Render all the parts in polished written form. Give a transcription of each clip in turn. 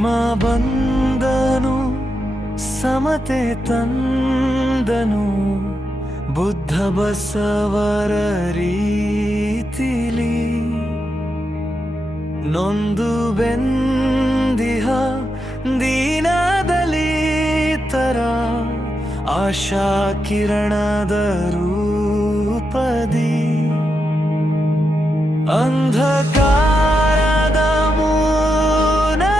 ಭೀಮ ಬಂದನು, ಸಮತೆ ತಂದನು, ಬುದ್ಧ ಬಸವರ ರೀತಿಲಿ. ನೊಂದು ಬೆಂದಿಹ ದೀನದಲಿತರ ಆಶಾ ಕಿರಣದ ರೂಪದಿ. ಅಂಧಕಾರದ ಮೂಢನಂಬಿಕೆ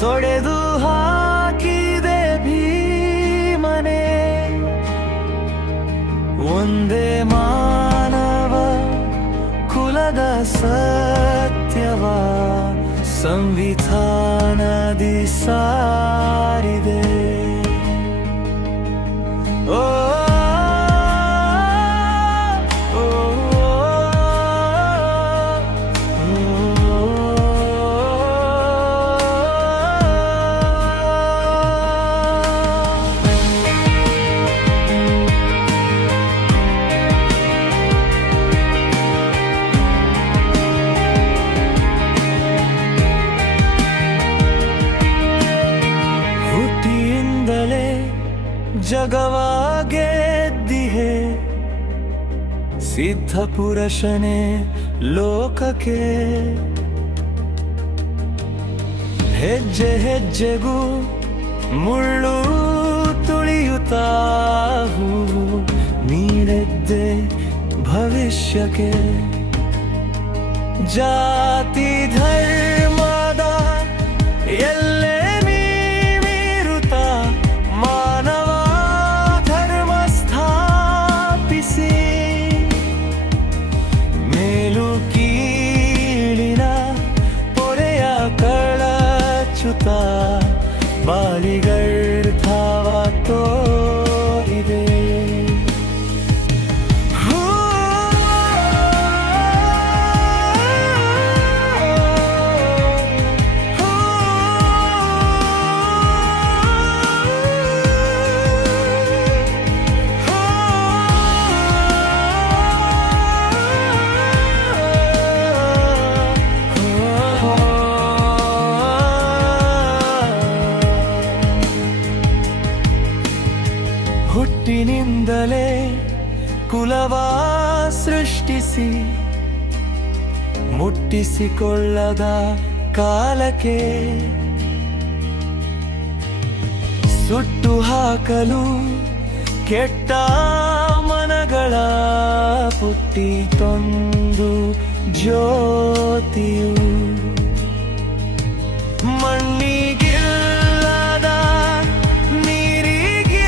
ತೊಡೆದು ಹಾಕಿದೆ ಭೀಮನೆ. ಒಂದೇ ಮಾನವ ಕುಲದ ಸತ್ಯವ ಸಂವಿಧಾನದಿ ಸಾರಿದೆ. ಓ ಜಗವಾಗೆದ್ದಿಹೆ ಸಿದ್ಧ ಪುರುಷನೇ ಲೋಕಕ್ಕೆ. ಹೆಜ್ಜೆ ಹೆಜ್ಜೆಗೂ ಮುಳ್ಳು ತುಳಿಯುತ್ತಾ ಹೂವು ನೀಡೆದ್ದೆ ಭವಿಷ್ಯಕ್ಕೆ. ಜಾತಿ ಧರ್ಮದ ಎಲ್ಲೇ ಬಾಲಿಗರ್ಥವ ತೋರಿದೆ. ಹುಟ್ಟಿನಿಂದಲೇ ಕುಲವ ಸೃಷ್ಟಿಸಿ ಮುಟ್ಟಿಸಿಕೊಳ್ಳದ ಕಾಲಕ್ಕೆ ಸುಟ್ಟು ಹಾಕಲು ಕೆಟ್ಟ ಮನಗಳ ಪುಟ್ಟಿ ತಂದು ಜ್ಯೋತಿಯು. ಮಣ್ಣಿಗಿಲ್ಲದ ನೀರಿಗಿಲ್ಲದ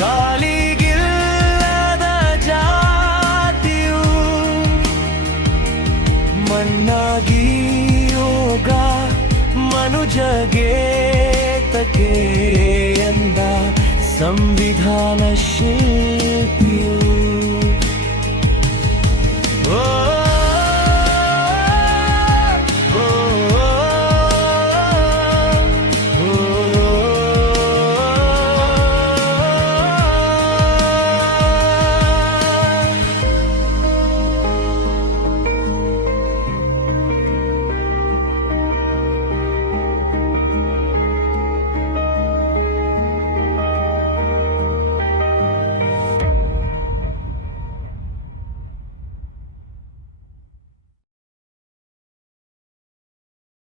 ಗಾಳಿಗಿಲ್ಲದ ಜಾತಿಯು. ಮಣ್ಣಾಗಿ ಯೋಗ ಮನುಜಗೇತಕ್ಕೆ ಎಂದ ಸಂವಿಧಾನ ಶಿಲ್ಪಿಯು.